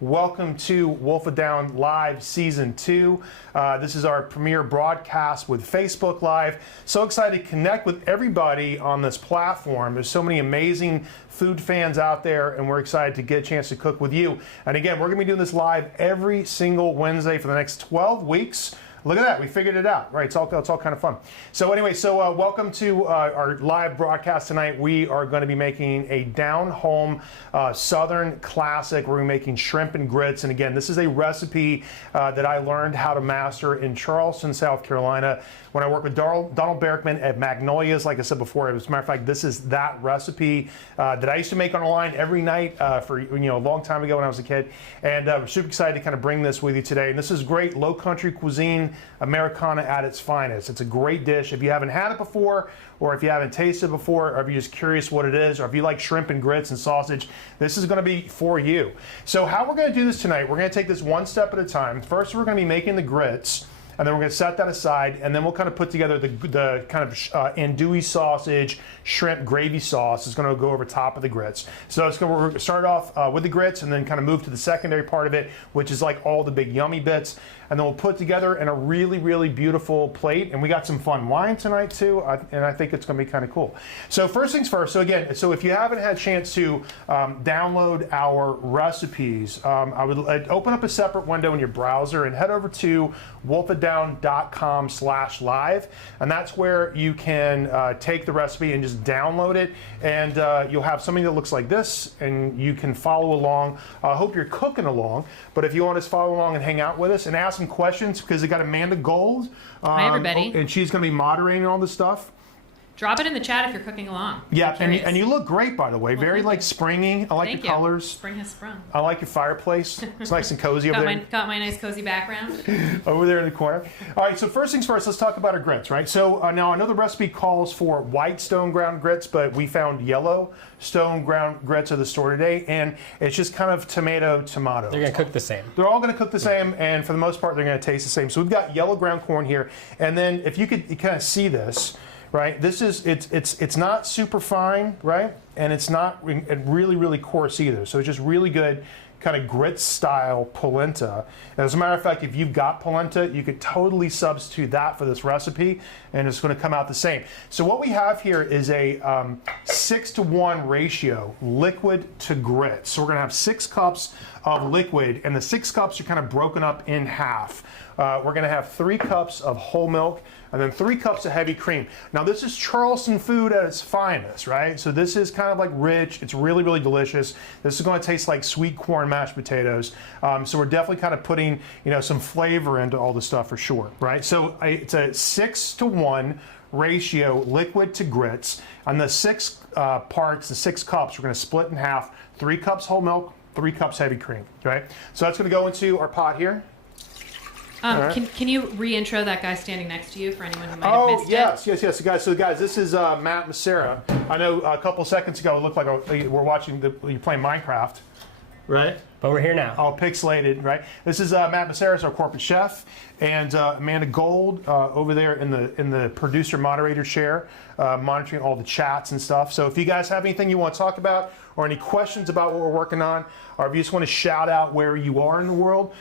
Welcome to Wolf It Down Live Season 2. This is our premiere broadcast with Facebook Live. So excited to connect with everybody on this platform. There's so many amazing food fans out there, and we're excited to get a chance to cook with you. And again, we're going to be doing this live every single Wednesday for the next 12 weeks. Look at that, we figured it out, right? It's all kind of fun. So anyway, welcome to our live broadcast tonight. We are going to be making a down-home Southern classic. We're making shrimp and grits. And again, this is a recipe that I learned how to master in Charleston, South Carolina, when I worked with Donald Berkman at Magnolia's. Like I said before, as a matter of fact, this is that recipe that I used to make online every night for a long time ago when I was a kid. And we're super excited to kind of bring this with you today. And this is great low country cuisine, Americana at its finest. It's a great dish. If you haven't had it before, or if you haven't tasted it before, or if you're just curious what it is, or if you like shrimp and grits and sausage, this is going to be for you. So how we're going to do this tonight, we're going to take this one step at a time. First, we're going to be making the grits, and then we're going to set that aside, and then we'll kind of put together the kind of andouille sausage, shrimp gravy sauce is going to go over top of the grits. So we're going to start off with the grits and then kind of move to the secondary part of it, which is like all the big yummy bits. And then we'll put together in a really, really beautiful plate. And we got some fun wine tonight too, and I think it's going to be kind of cool. So first things first, so if you haven't had a chance to download our recipes, I would open up a separate window in your browser and head over to wolfitdown.com/live. And that's where you can take the recipe and just download it. And you'll have something that looks like this, and you can follow along. I hope you're cooking along, but if you want to follow along and hang out with us and ask some questions, because they got Amanda Gold. Hi, everybody. And she's going to be moderating all this stuff. Drop it in the chat if you're cooking along. Yeah, and you look great, by the way. Very like springy. I like your colors. Spring has sprung. I like your fireplace. It's nice and cozy over there. Got my nice cozy background. Over there in the corner. All right, so first things first, let's talk about our grits, right? So now I know the recipe calls for white stone ground grits, but we found yellow stone ground grits at the store today, and it's just kind of tomato. They're going to cook the same. They're all going to cook the same, and for the most part, they're going to taste the same. So we've got yellow ground corn here, and then if you could kind of see this, right? This is it's not super fine, right? And it's not really, really coarse either. So it's just really good kind of grit style polenta. As a matter of fact, if you've got polenta, you could totally substitute that for this recipe, and it's going to come out the same. So what we have here is a 6-to-1 ratio, liquid to grit. So we're going to have 6 cups of liquid, and the 6 cups are kind of broken up in half. We're going to have 3 cups of whole milk, and then 3 cups of heavy cream. Now this is Charleston food at its finest, right? So this is kind of like rich. It's really, really delicious. This is going to taste like sweet corn mashed potatoes. So we're definitely kind of putting, some flavor into all the stuff for sure, right? So it's a 6-to-1 ratio, liquid to grits. On the 6 parts, the 6 cups, we're going to split in half. 3 cups whole milk, 3 cups heavy cream, right? So that's going to go into our pot here. Right. Can you re-intro that guy standing next to you for anyone who might have missed it? Yes. So guys, this is Matt Macera. I know a couple seconds ago it looked like we're watching you're playing Minecraft, right? But we're here now. All pixelated, right? This is Matt Macera, our corporate chef, and Amanda Gold over there in the producer moderator chair, monitoring all the chats and stuff. So if you guys have anything you want to talk about, or any questions about what we're working on, or if you just want to shout out where you are in the world,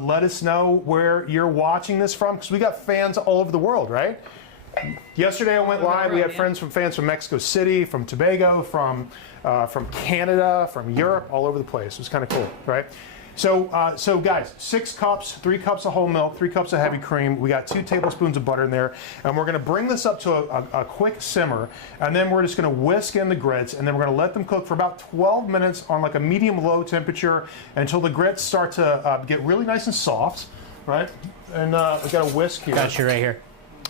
let us know where you're watching this from, because we got fans all over the world, right? Yesterday I went live. We had fans from Mexico City, from Tobago, from Canada, from Europe, all over the place. It was kind of cool, right? So guys, 6 cups, 3 cups of whole milk, 3 cups of heavy cream. We got 2 tablespoons of butter in there, and we're going to bring this up to a quick simmer, and then we're just going to whisk in the grits, and then we're going to let them cook for about 12 minutes on like a medium-low temperature until the grits start to get really nice and soft, right? And we got a whisk here. Got you right here.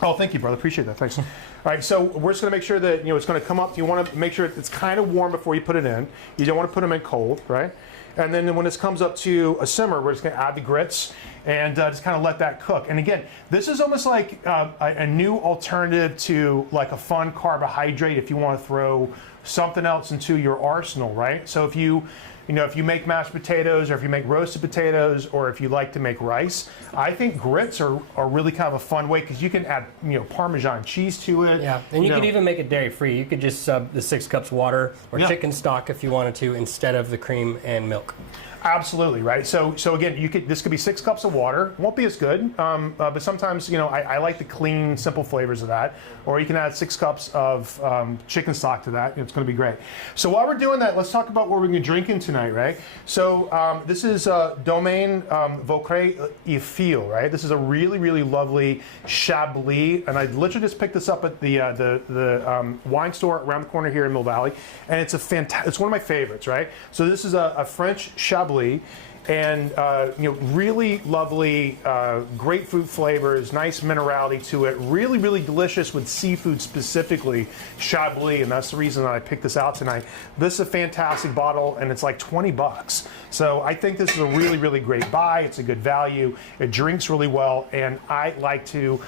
Oh, thank you, brother. Appreciate that. Thanks. All right, so we're just going to make sure that it's going to come up. You want to make sure it's kind of warm before you put it in. You don't want to put them in cold, right? And then when this comes up to a simmer, we're just going to add the grits and just kind of let that cook. And again, this is almost like a new alternative to like a fun carbohydrate if you want to throw something else into your arsenal, right? So if you make mashed potatoes, or if you make roasted potatoes, or if you like to make rice, I think grits are really kind of a fun way, because you can add Parmesan cheese to it. Yeah, and you could even make it dairy free. You could just sub the 6 cups water or chicken stock if you wanted to, instead of the cream and milk. Absolutely, right? So again, this could be 6 cups of water. Won't be as good, but sometimes, I like the clean, simple flavors of that. Or you can add 6 cups of chicken stock to that. It's going to be great. So while we're doing that, let's talk about what we're going to be drinking tonight, right? So this is Domaine Vaucré et Fil, right? This is a really, really lovely Chablis, and I literally just picked this up at the wine store around the corner here in Mill Valley, and it's it's one of my favorites, right? So this is a French Chablis. And really lovely grapefruit flavors, nice minerality to it. Really, really delicious with seafood specifically, Chablis, and that's the reason that I picked this out tonight. This is a fantastic bottle, and it's like $20. So I think this is a really, really great buy. It's a good value. It drinks really well, and I like to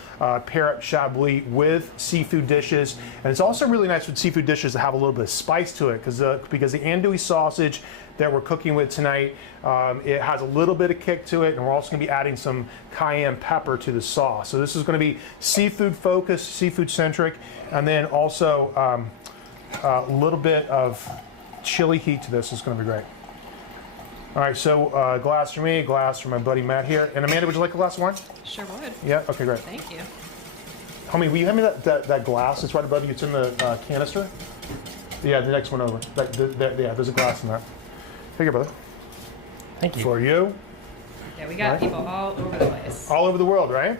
pair up Chablis with seafood dishes. And it's also really nice with seafood dishes to have a little bit of spice to it, because the andouille sausage that we're cooking with tonight, it has a little bit of kick to it, and we're also going to be adding some cayenne pepper to the sauce. So this is going to be seafood focused, seafood centric, and then also a little bit of chili heat to this. Is going to be great. All right, so glass for me, glass for my buddy Matt here. And Amanda, would you like a glass of wine? Sure would. Yeah, okay, great. Thank you. Homie, will you hand me that glass? It's right above you. It's in the canister. Yeah, the next one over. Yeah, there's a glass in that. Here you go, brother. Thank you. For you. Yeah, we got people all over the place. All over the world, right?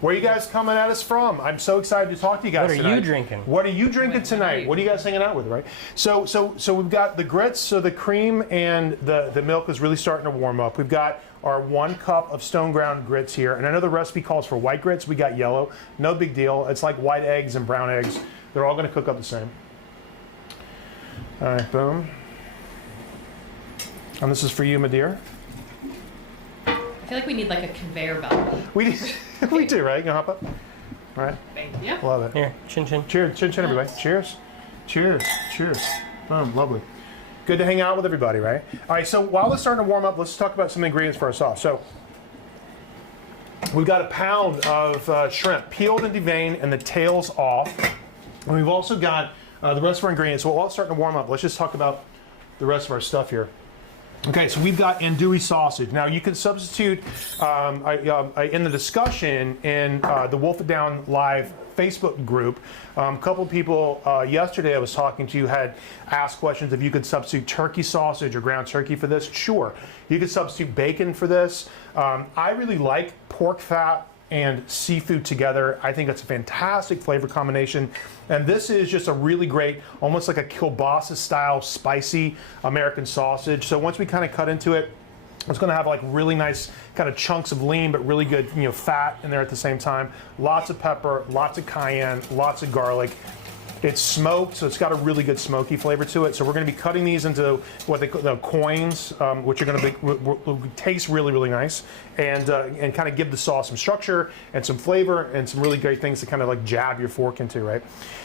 Where are you guys coming at us from? I'm so excited to talk to you guys tonight. What are you drinking? What are you drinking tonight? What are you guys hanging out with, right? So we've got the grits, so the cream and the milk is really starting to warm up. We've got our 1 cup of stone ground grits here, and I know the recipe calls for white grits. We got yellow. No big deal. It's like white eggs and brown eggs. They're all going to cook up the same. All right, boom. And this is for you, my dear. I feel like we need like a conveyor belt. We do, right? You gonna hop up? All right. Thank you. Love it. Here, chin chin. Cheers, chin chin, everybody. Cheers. Cheers. Cheers. Boom, lovely. Good to hang out with everybody, right? All right, so while it's starting to warm up, let's talk about some ingredients for our sauce. So we've got a pound of shrimp, peeled and deveined and the tails off. And we've also got the rest of our ingredients. So while it's starting to warm up, let's just talk about the rest of our stuff here. Okay, so we've got andouille sausage. Now you can substitute, in the discussion in the Wolf It Down Live Facebook group, a couple of people yesterday I was talking to had asked questions if you could substitute turkey sausage or ground turkey for this. Sure, you could substitute bacon for this. I really like pork fat and seafood together. I think it's a fantastic flavor combination. And this is just a really great, almost like a kielbasa style spicy American sausage. So once we kind of cut into it, it's gonna have like really nice kind of chunks of lean, but really good, fat in there at the same time. Lots of pepper, lots of cayenne, lots of garlic. It's smoked, so it's got a really good smoky flavor to it. So we're going to be cutting these into what they call coins, which are going to taste really, really nice, and kind of give the sauce some structure and some flavor and some really great things to kind of like jab your fork into, right?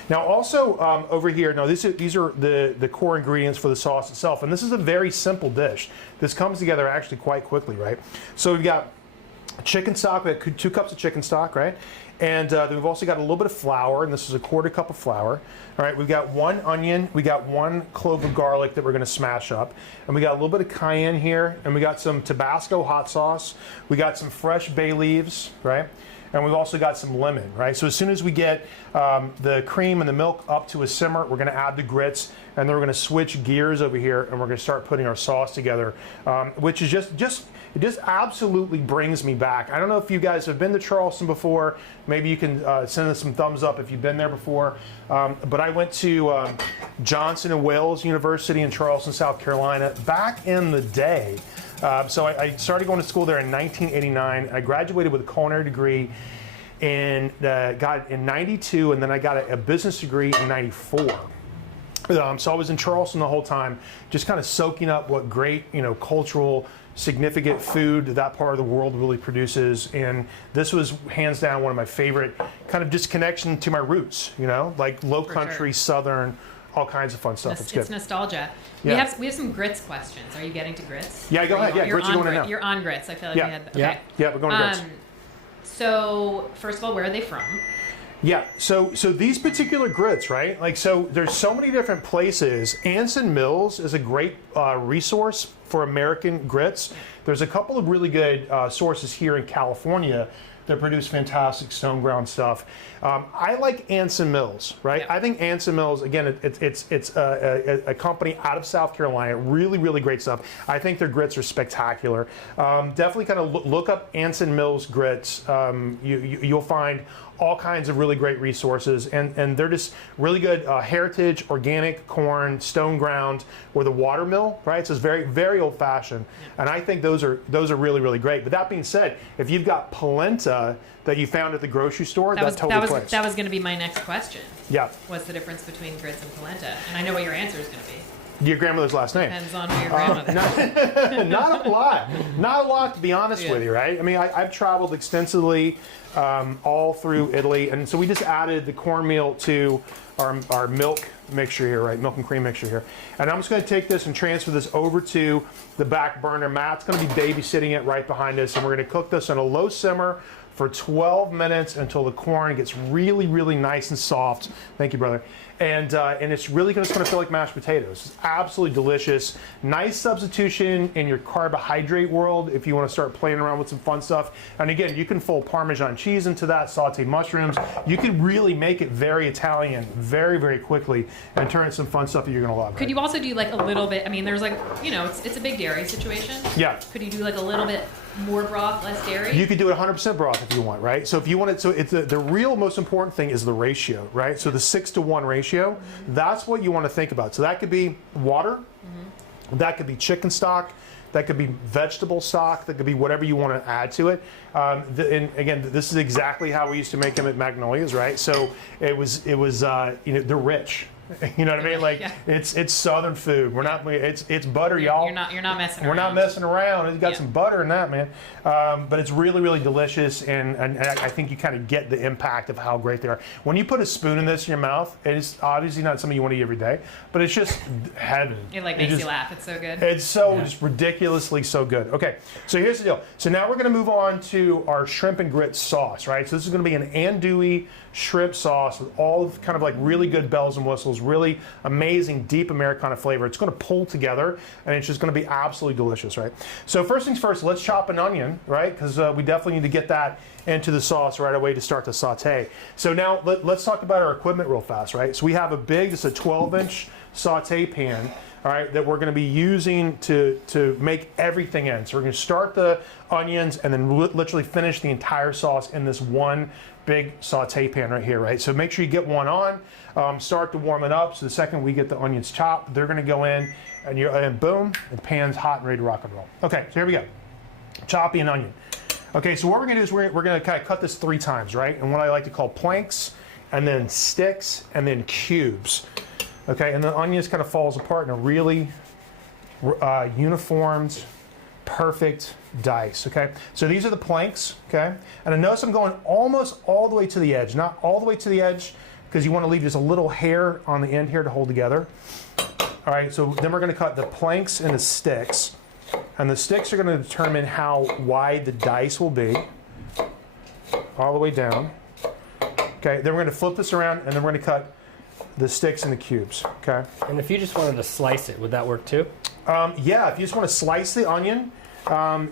Now, also over here, now these are the core ingredients for the sauce itself, and this is a very simple dish. This comes together actually quite quickly, right? So we've got chicken stock, we have 2 cups of chicken stock, right? And then we've also got a little bit of flour, and this is a 1/4 cup of flour. All right, we've got 1 onion, we got 1 clove of garlic that we're gonna smash up, and we got a little bit of cayenne here, and we got some Tabasco hot sauce, we got some fresh bay leaves, right? And we've also got some lemon, right? So as soon as we get the cream and the milk up to a simmer, we're gonna add the grits, and then we're gonna switch gears over here, and we're gonna start putting our sauce together, which is it just absolutely brings me back. I don't know if you guys have been to Charleston before. Maybe you can send us some thumbs up if you've been there before. But I went to Johnson & Wales University in Charleston, South Carolina, back in the day. So I started going to school there in 1989. I graduated with a culinary degree in 92, and then I got a business degree in 94. So I was in Charleston the whole time, just kind of soaking up what great, cultural, significant food that part of the world really produces. And this was hands down one of my favorite kind of just connection to my roots, like low country, southern, all kinds of fun stuff. It's good. It's nostalgia. Yeah. We have some grits questions. Are you getting to grits? Yeah, go ahead. Yeah, grits are going in now. You're on grits. I feel like we had. Okay. Yeah, we're going to grits. So first of all, where are they from? Yeah, so these particular grits, right? Like, so there's so many different places. Anson Mills is a great resource for American grits. There's a couple of really good sources here in California that produce fantastic stone ground stuff. I like Anson Mills, right? Yeah. I think Anson Mills, again, it's a company out of South Carolina, really, really great stuff. I think their grits are spectacular. Definitely kind of look up Anson Mills grits. You'll find all kinds of really great resources, and they're just really good heritage, organic corn, stone ground with a water mill, right? So it's very, very old fashioned, and I think those are really, really great. But that being said, if you've got polenta that you found at the grocery store, that was going to be my next question. Yeah. What's the difference between grits and polenta? And I know what your answer is going to be. Your grandmother's last name. Depends on who your grandmother is. Not a lot. Not a lot, to be honest with you, right? I mean, I've traveled extensively all through Italy, and so we just added the cornmeal to our milk mixture here, right? Milk and cream mixture here. And I'm just going to take this and transfer this over to the back burner. Matt's going to be babysitting it right behind us, and we're going to cook this on a low simmer for 12 minutes until the corn gets really, really nice and soft. Thank you, brother. And it's really just going to feel like mashed potatoes. It's absolutely delicious. Nice substitution in your carbohydrate world if you want to start playing around with some fun stuff. And again, you can fold Parmesan cheese into that, sauteed mushrooms. You can really make it very Italian very, very quickly and turn it some fun stuff that you're going to love. Could you also do like a little bit, I mean, there's like, you know, it's a big dairy situation. Yeah. Could you do like a little bit more broth, less dairy? You could do it 100% broth if you want, right? So if you want it, so it's the real most important thing is the ratio, right? So the 6-to-1 ratio, that's what you want to think about. So that could be water, that could be chicken stock, that could be vegetable stock, that could be whatever you want to add to it. And again, this is exactly how we used to make them at Magnolia's, right? So it was you know, they're rich. You know what I mean? Like it's Southern food. We're not. It's butter, y'all. You're not messing around. We're not messing around. It's got some butter in that, man. But it's really, really delicious, and I think you kind of get the impact of how great they are. When you put a spoon in this in your mouth, it's obviously not something you want to eat every day, but it's just heaven. It like makes you laugh. It's so good. It's so just ridiculously so good. Okay, so here's the deal. So now we're going to move on to our shrimp and grits sauce, right? So this is going to be an andouille shrimp sauce with all kind of like really good bells and whistles, really amazing deep Americana flavor. It's going to pull together, and it's just going to be absolutely delicious, right? So first things first, let's chop an onion, right? Because we definitely need to get that into the sauce right away to start the saute. So now let's talk about our equipment real fast, right? So we have a big, it's a 12-inch saute pan, all right, that we're going to be using to make everything in. So we're going to start the onions and then literally finish the entire sauce in this one big saute pan right here, right? So make sure you get one on, start to warm it up. So the second we get the onions chopped, they're going to go in, and boom, the pan's hot and ready to rock and roll. Okay, so here we go. Choppy and onion. Okay, so what we're going to do is we're going to kind of cut this 3 times, right? And what I like to call planks, and then sticks, and then cubes. Okay, and the onion just kind of falls apart in a really uniformed, perfect dice. Okay, so these are the planks. Okay, and I notice I'm going almost all the way to the edge, not all the way to the edge, because you want to leave just a little hair on the end here to hold together. All right, so then we're going to cut the planks into sticks, and the sticks are going to determine how wide the dice will be, all the way down. Okay, then we're going to flip this around, and then we're going to cut the sticks into cubes. Okay. And if you just wanted to slice it, would that work too? Yeah, if you just want to slice the onion,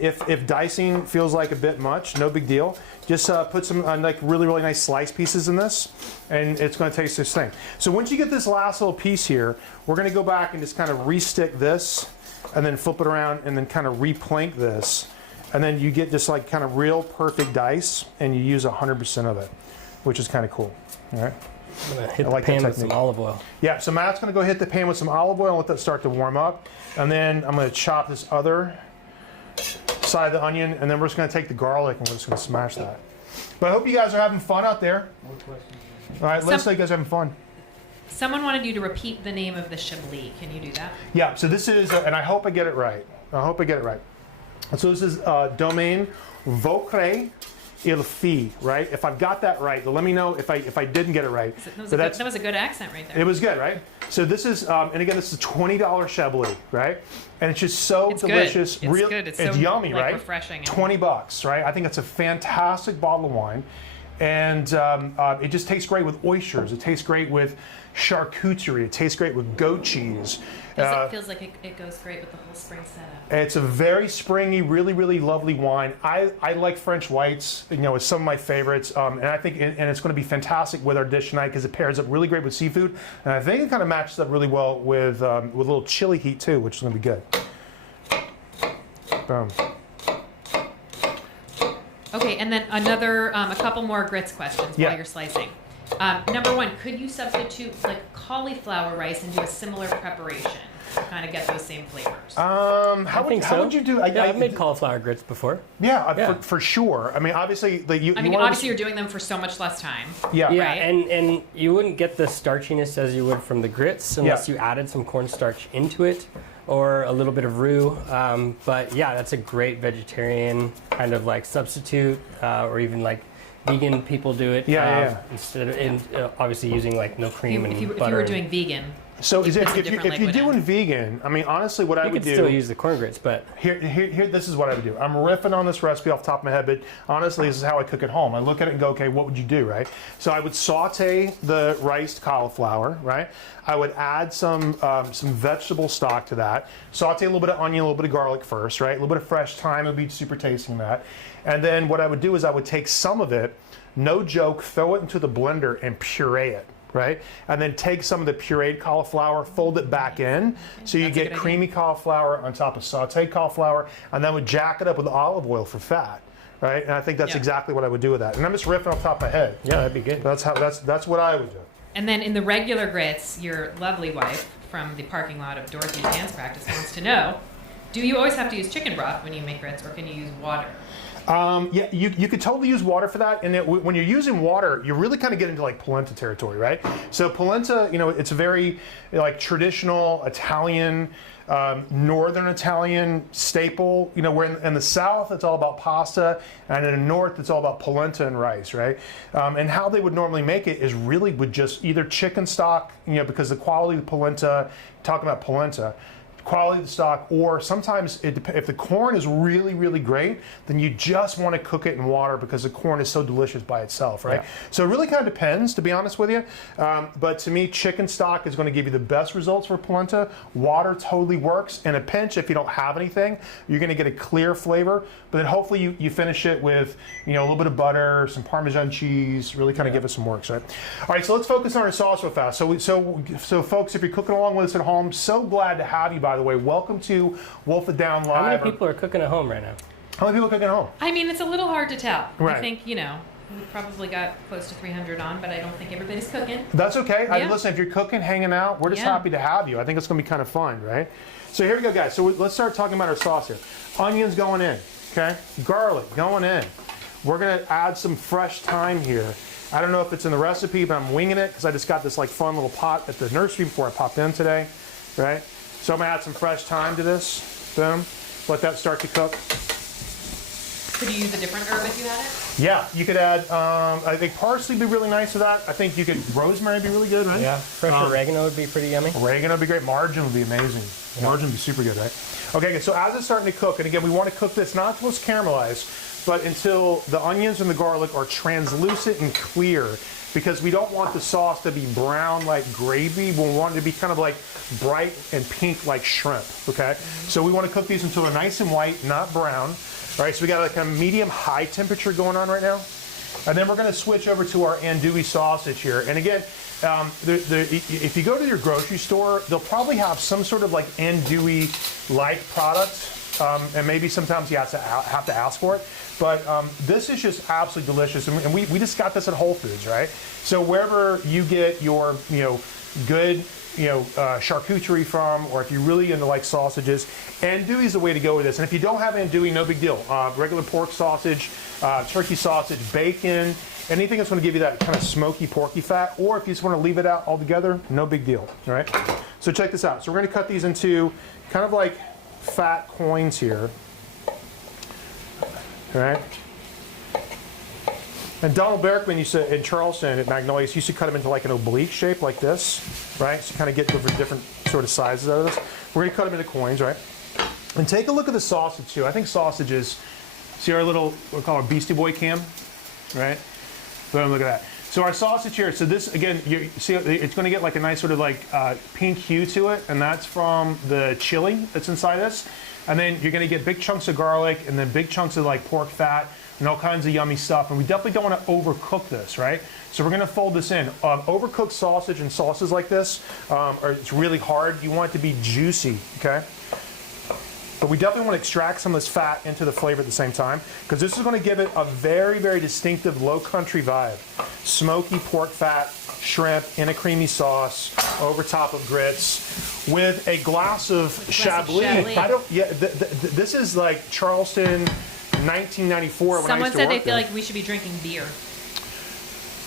if dicing feels like a bit much, no big deal. Just put some like really, really nice slice pieces in this, and it's going to taste this thing. So once you get this last little piece here, we're going to go back and just kind of re-stick this, and then flip it around, and then kind of re-plank this, and then you get just like kind of real perfect dice, and you use 100% of it, which is kind of cool. All right. I'm going to hit the pan with some olive oil. Yeah, so Matt's going to go hit the pan with some olive oil and let that start to warm up. And then I'm going to chop this other side of the onion, and then we're just going to take the garlic and we're just going to smash that. But I hope you guys are having fun out there. All right, let's say you guys are having fun. Someone wanted you to repeat the name of the Chablis. Can you do that? Yeah, so this is, and I hope I get it right. So this is Domaine Vaucré Il Fi, right? If I've got that right, let me know if I didn't get it right. That was a good accent right there. It was good, right? So this is, and again, this is a $20 Chablis, right? And it's just so delicious. Good. It's it's so, yummy, like, right? refreshing. $20, right? I think it's a fantastic bottle of wine. And it just tastes great with oysters. It tastes great with charcuterie. It tastes great with goat cheese. It feels like it goes great with the whole spring setup. It's a very springy, really, really lovely wine. I like French whites. It's some of my favorites, and I think and it's going to be fantastic with our dish tonight because it pairs up really great with seafood, and I think it kind of matches up really well with a little chili heat too, which is going to be good. Boom. Okay, and then a couple more grits questions while you're slicing. Number one, could you substitute like cauliflower rice and do a similar preparation to kind of get those same flavors? How would you do? I've made cauliflower grits before. Yeah, for sure. I mean, obviously, obviously you're doing them for so much less time. Yeah, right? and you wouldn't get the starchiness as you would from the grits unless you added some cornstarch into it or a little bit of roux. But yeah, that's a great vegetarian kind of like substitute, or even like vegan people do it. Instead of obviously using like no cream and butter. If you were doing vegan. So if you're doing vegan, I mean, honestly, what I would do... You could still use the corn grits, but... Here, this is what I would do. I'm riffing on this recipe off the top of my head, but honestly, this is how I cook at home. I look at it and go, okay, what would you do, right? So I would saute the riced cauliflower, right? I would add some vegetable stock to that. Saute a little bit of onion, a little bit of garlic first, right? A little bit of fresh thyme would be super tasty in that. And then what I would do is I would take some of it, no joke, throw it into the blender and puree it. Right? And then take some of the pureed cauliflower, fold it back in, so you get creamy cauliflower on top of sauteed cauliflower, and then would jack it up with olive oil for fat. Right? And I think that's exactly what I would do with that. And I'm just riffing off the top of my head. Yeah, that'd be good. That's what I would do. And then in the regular grits, your lovely wife from the parking lot of Dorothy Dance Practice wants to know, do you always have to use chicken broth when you make grits, or can you use water? Yeah, you could totally use water for that. And when you're using water, you really kind of get into like polenta territory, right? So polenta, it's a very like traditional Italian, northern Italian staple. Where in the south it's all about pasta, and in the north it's all about polenta and rice, right? And how they would normally make it is really with just either chicken stock, because the quality of polenta, talking about polenta, quality of the stock, or sometimes if the corn is really, really great, then you just want to cook it in water because the corn is so delicious by itself, right? Yeah. So it really kind of depends, to be honest with you. But to me, chicken stock is going to give you the best results for polenta. Water totally works. In a pinch, if you don't have anything, you're going to get a clear flavor. But then hopefully you finish it with a little bit of butter, some Parmesan cheese, really kind of give it some works, right? All right, so let's focus on our sauce real fast. So folks, if you're cooking along with us at home, so glad to have you, by the way. Welcome to Wolf It Down Live. How many people are cooking at home right now? How many people are cooking at home? I mean, it's a little hard to tell. Right. I think, we've probably got close to 300 on, but I don't think everybody's cooking. That's okay. Yeah. Listen, if you're cooking, hanging out, we're just happy to have you. I think it's going to be kind of fun, right? So here we go, guys. So let's start talking about our sauce here. Onions going in, okay? Garlic going in. We're going to add some fresh thyme here. I don't know if it's in the recipe, but I'm winging it because I just got this like fun little pot at the nursery before I popped in today, right? So I'm going to add some fresh thyme to this. Boom. Let that start to cook. Could you use a different herb if you had it? Yeah, you could add, I think parsley would be really nice with that. I think you could, rosemary would be really good, right? Yeah, fresh oregano would be pretty yummy. Oregano would be great. Margarine would be amazing. Yeah. Margarine would be super good, right? Okay, so as it's starting to cook, and again, we want to cook this not until it's caramelized, but until the onions and the garlic are translucent and clear, because we don't want the sauce to be brown like gravy. We want it to be kind of like bright and pink like shrimp, okay? So we want to cook these until they're nice and white, not brown. All right, so we got like a medium-high temperature going on right now. And then we're going to switch over to our andouille sausage here. And again, if you go to your grocery store, they'll probably have some sort of like andouille-like product. And maybe sometimes you have to ask for it. But this is just absolutely delicious. And we just got this at Whole Foods, right? So wherever you get your, good, charcuterie from, or if you're really into like sausages, andouille is the way to go with this. And if you don't have andouille, no big deal. Regular pork sausage, turkey sausage, bacon, anything that's going to give you that kind of smoky, porky fat. Or if you just want to leave it out altogether, no big deal, all right? So check this out. So we're going to cut these into kind of like fat coins here. All right. And Donald Berkman used to, in Charleston at Magnolia's, used to cut them into like an oblique shape like this, right? So you kind of get different sort of sizes out of this. We're going to cut them into coins, right? And take a look at the sausage too. I think sausages, see our little, we'll call our Beastie Boy cam, right? Boom, look at that. So our sausage here, so this, again, you see, it's going to get like a nice sort of like pink hue to it, and that's from the chili that's inside this. And then you're going to get big chunks of garlic, and then big chunks of like pork fat, and all kinds of yummy stuff. And we definitely don't want to overcook this, right? So we're going to fold this in. Overcooked sausage and sauces like this, it's really hard. You want it to be juicy, okay? But we definitely want to extract some of this fat into the flavor at the same time, because this is going to give it a very, very distinctive low country vibe. Smoky pork fat, shrimp in a creamy sauce over top of grits with a glass of Chablis. This is like Charleston 1994 when Someone I used to said work they feel there. like we should be drinking beer.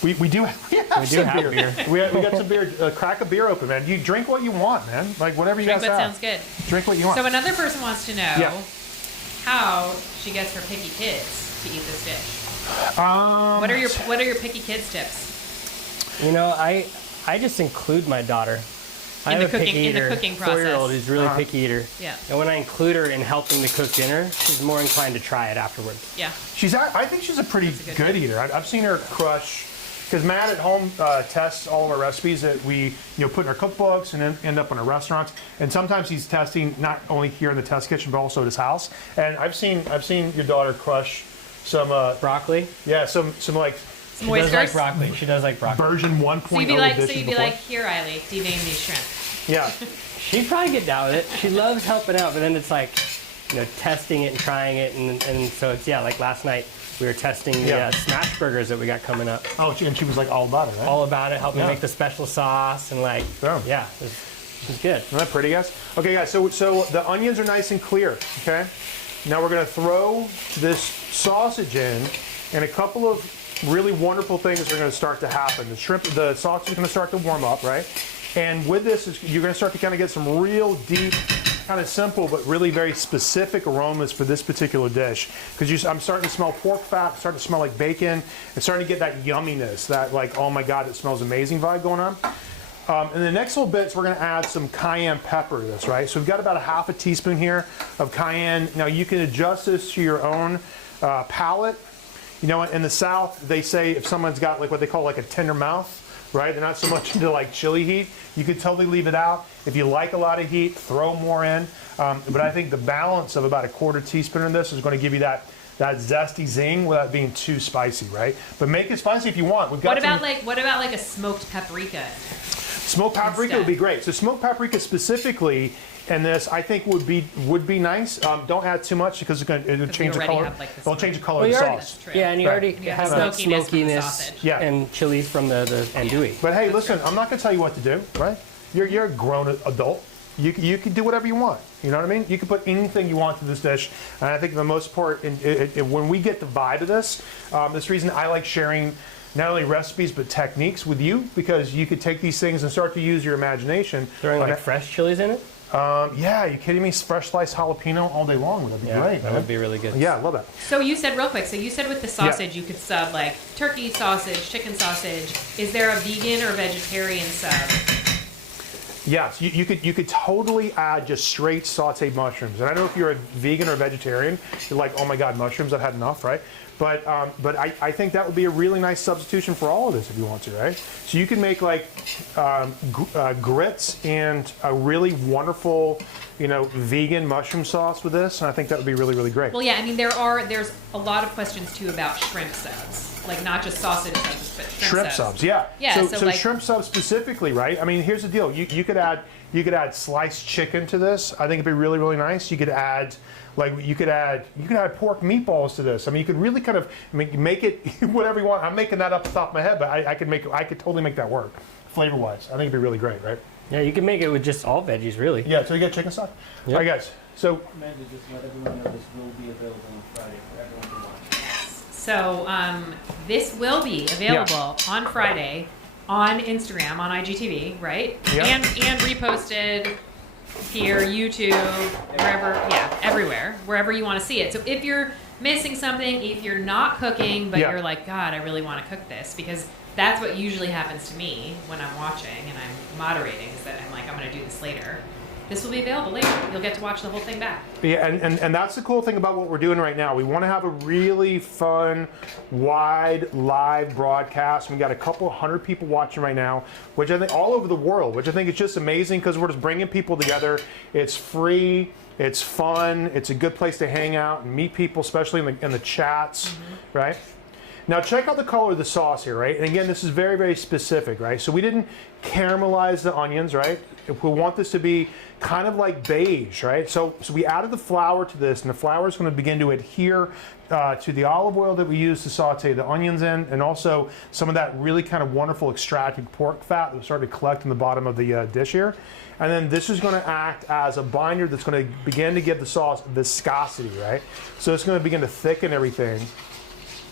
We do have some beer. We got some beer. Crack a beer open, man. You drink what you want, man. Like whatever you Drink guys what have. sounds good. Drink what you want. So another person wants to know Yeah. how she gets her picky kids to eat this dish. What are your picky kids tips? You know, I just include my daughter. I In have the a cooking- picky in the eater, cooking process. 4-year-old who's really picky eater. Yeah. And when I include her in helping to cook dinner, she's more inclined to try it afterwards. Yeah. I think she's a pretty good eater. I've seen her crush, because Matt at home tests all of our recipes that we put in our cookbooks and then end up in our restaurants. And sometimes he's testing not only here in the test kitchen but also at his house. And I've seen your daughter crush some Broccoli? yeah some like She does like broccoli. She does like broccoli. version 1.0 So you'd be like, dishes before. here, Eiley, devein these shrimp. Yeah. She'd probably get down with it. She loves helping out, but then it's like, testing it and trying it. And so it's, like last night we were testing the smash burgers that we got coming up. Oh, and she was like all about it, right? All about it, helping me make the special sauce and like, she's good. Isn't that pretty, guys? Okay, guys, so the onions are nice and clear, okay? Now we're going to throw this sausage in, and a couple of really wonderful things are going to start to happen. The sausage is going to start to warm up, right? And with this, you're going to start to kind of get some real deep, kind of simple, but really very specific aromas for this particular dish. Because I'm starting to smell pork fat, starting to smell like bacon, and starting to get that yumminess, that like, oh my God, it smells amazing vibe going on. In the next little bits, we're going to add some cayenne pepper to this, right? So we've got about a half a teaspoon here of cayenne. Now you can adjust this to your own palate. In the South, they say if someone's got like what they call like a tender mouth, right? They're not so much into like chili heat. You could totally leave it out. If you like a lot of heat, throw more in. But I think the balance of about a quarter teaspoon in this is going to give you that zesty zing without being too spicy, right? But make it spicy if you want. What about like a smoked paprika? Smoked paprika would be great. So smoked paprika specifically in this, I think would be nice. Don't add too much because it'll change the color. It'll change the color of the sauce. Yeah, and you already have that smokiness from the smokiness sausage. and chili from the andouille. But hey, listen, I'm not going to tell you what to do, right? You're a grown adult. You can do whatever you want. You know what I mean? You can put anything you want to this dish. And I think for the most part, when we get the vibe of this, this reason I like sharing not only recipes but techniques with you, because you could take these things and start to use your imagination. Throwing like fresh chilies in it? Yeah, you kidding me? Fresh sliced jalapeno all day long. That'd be great. That would be really good. Yeah, I love that. So you said real quick, with the sausage, you could sub like turkey sausage, chicken sausage. Is there a vegan or vegetarian sub? Yes, you could totally add just straight sauteed mushrooms. And I don't know if you're a vegan or vegetarian, you're like, oh my God, mushrooms, I've had enough, right? But I think that would be a really nice substitution for all of this if you want to, right? So you can make like grits and a really wonderful, vegan mushroom sauce with this, and I think that would be really, really great. Well, yeah, I mean there's a lot of questions too about shrimp subs, like not just sausage subs, but shrimp subs. Yeah. Yeah. So like, shrimp subs specifically, right? I mean, here's the deal. You could add sliced chicken to this. I think it'd be really, really nice. You could add pork meatballs to this. I mean, you could really kind of make it whatever you want. I'm making that up the top of my head, but I could totally make that work, flavor-wise. I think it'd be really great, right? Yeah, you can make it with just all veggies, really. Yeah. So you got chicken stock. Yep. All right, guys. So Amanda, just let everyone know this will be available on Friday for everyone to watch. So this will be available on Friday on Instagram, on IGTV, right? Yeah. And reposted here, YouTube, everywhere, wherever you want to see it. So if you're missing something, if you're not cooking, but you're like, God, I really want to cook this, because that's what usually happens to me when I'm watching and I'm moderating, is that I'm like, I'm going to do this later. this will be available later. You'll get to watch the whole thing back. Yeah, and that's the cool thing about what we're doing right now. We want to have a really fun, wide, live broadcast. We got a couple hundred people watching right now, which I think all over the world, which I think is just amazing because we're just bringing people together. It's free, it's fun, it's a good place to hang out and meet people, especially in the chats, right? Now check out the color of the sauce here, right? And again, this is very, very specific, right? So we didn't caramelize the onions, right? If we want this to be kind of like beige, right? So we added the flour to this, and the flour is going to begin to adhere to the olive oil that we use to saute the onions in, and also some of that really kind of wonderful extracted pork fat that we started to collect in the bottom of the dish here. And then this is going to act as a binder that's going to begin to give the sauce viscosity, right? So it's going to begin to thicken everything.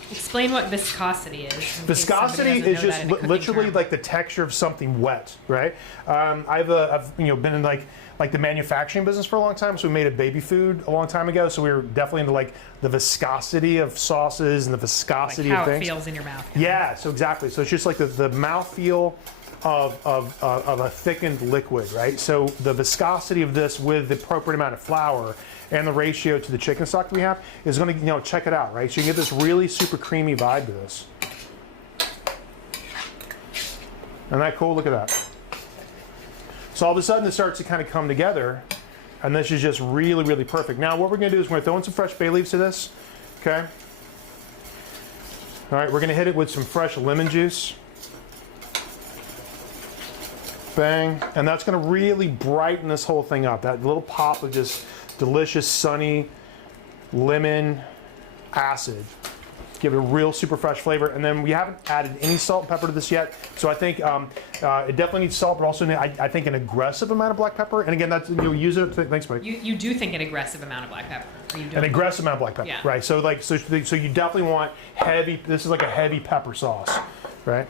Explain what viscosity is. Viscosity is just literally like the texture of something wet, right? I've been in like the manufacturing business for a long time, so we made a baby food a long time ago. So we were definitely into like the viscosity of sauces and the viscosity like of how things. it feels in your mouth. Yeah, so exactly. So it's just like the mouthfeel of a thickened liquid, right? So the viscosity of this with the appropriate amount of flour and the ratio to the chicken stock we have is going to, check it out, right? So you can get this really super creamy vibe to this. Isn't that cool? Look at that. So all of a sudden this starts to kind of come together, and this is just really, really perfect. Now what we're going to do is we're going to throw in some fresh bay leaves to this, okay? All right, we're going to hit it with some fresh lemon juice. Bang, and that's going to really brighten this whole thing up. That little pop of just delicious, sunny lemon acid. Give it a real super fresh flavor. And then we haven't added any salt and pepper to this yet. So I think it definitely needs salt, but also I think an aggressive amount of black pepper. And again, that's you'll use it. Thanks, Mike. You do think an aggressive amount of black pepper? Or you don't? An aggressive amount of black pepper, yeah. Right? So so you definitely want heavy. This is like a heavy pepper sauce, right?